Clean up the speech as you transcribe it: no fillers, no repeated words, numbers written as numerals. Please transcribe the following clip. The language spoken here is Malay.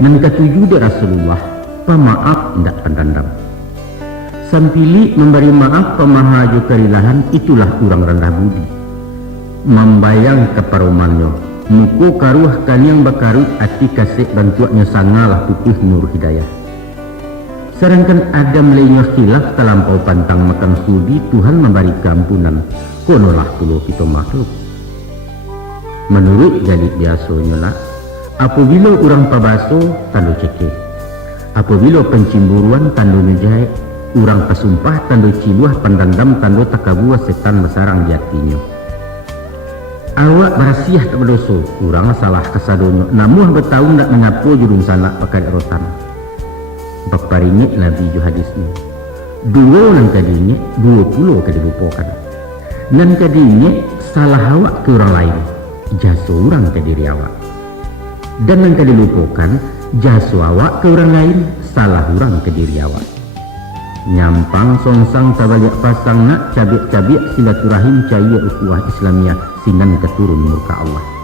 Nan ketujuh dari Rasulullah, pemaaf tidak pendendam. Sampili memberi maaf pemahaju kerilahan, itulah orang rendah budi. Membayang keparumannya, muko karuh kan yang bakarut ati kasih bantuannya sangalah pupih nur hidayah. Sedangkan ada melainnya khilaf terlampau pantang makan sudi, Tuhan memberi keampunan, konolah pulau kita makhluk. Menurut jadi biasanya lah, apabila orang pabaso tanda cekeh, apabila pencimburuan tanda ngejahit, orang pesumpah tanda ciluah pandandam tanda takabuah setan mesarang di hatinya. Awak berasiah tak berdosa, orang salah kesadonya, namun bertahun tak mengapo jurung sanak pakai rotan. Baparingit Nabi ju hadisnya, dua nan kadinya 20 kadilupakan, nan kadinya salah awak ke orang lain, jasa orang ke diri awak. Dan yang kadilupakan, jasa awak ke orang lain, salah orang ke diri awak. Nyampang songsang tabalik pasang nak cabik-cabik silaturahim cahaya ukhuwah Islamiyah sinan keturun murka Allah.